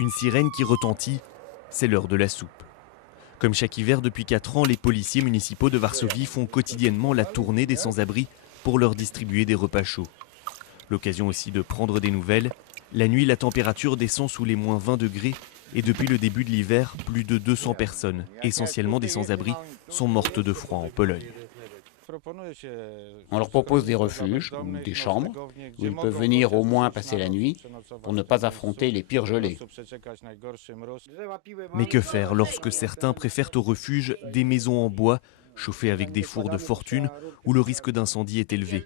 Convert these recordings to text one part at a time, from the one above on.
Une sirène qui retentit, c'est l'heure de la soupe. Comme chaque hiver depuis 4 ans, les policiers municipaux de Varsovie font quotidiennement la tournée des sans-abri pour leur distribuer des repas chauds. L'occasion aussi de prendre des nouvelles. La nuit, la température descend sous les moins 20 degrés et depuis le début de l'hiver, plus de 200 personnes, essentiellement des sans-abri, sont mortes de froid en Pologne. On leur propose des refuges ou des chambres où ils peuvent venir au moins passer la nuit pour ne pas affronter les pires gelées. Mais que faire lorsque certains préfèrent au refuge des maisons en bois, chauffées avec des fours de fortune, où le risque d'incendie est élevé?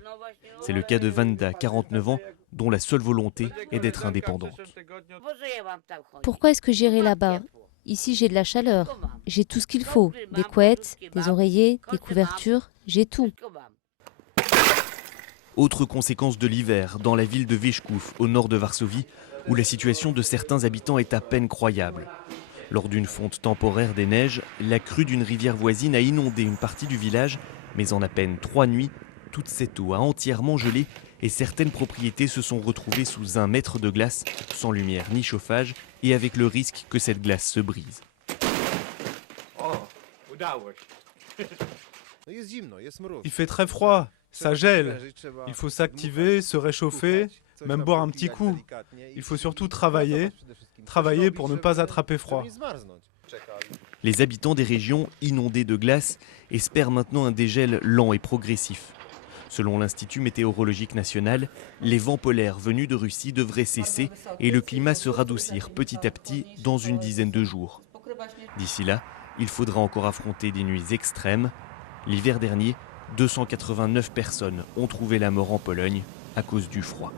C'est le cas de Wanda, 49 ans, dont la seule volonté est d'être indépendante. Pourquoi est-ce que j'irai là-bas? Ici, j'ai de la chaleur. J'ai tout ce qu'il faut. Des couettes, des oreillers, des couvertures. J'ai tout. Autre conséquence de l'hiver, dans la ville de Wierzchów, au nord de Varsovie, où la situation de certains habitants est à peine croyable. Lors d'une fonte temporaire des neiges, la crue d'une rivière voisine a inondé une partie du village, mais en à peine 3 nuits, toute cette eau a entièrement gelé et certaines propriétés se sont retrouvées sous 1 mètre de glace, sans lumière ni chauffage, et avec le risque que cette glace se brise. Il fait très froid, ça gèle. Il faut s'activer, se réchauffer, même boire un petit coup. Il faut surtout travailler pour ne pas attraper froid. Les habitants des régions inondées de glace espèrent maintenant un dégel lent et progressif. Selon l'Institut météorologique national, les vents polaires venus de Russie devraient cesser et le climat se radoucir petit à petit dans une dizaine de jours. D'ici là, il faudra encore affronter des nuits extrêmes. L'hiver dernier, 289 personnes ont trouvé la mort en Pologne à cause du froid.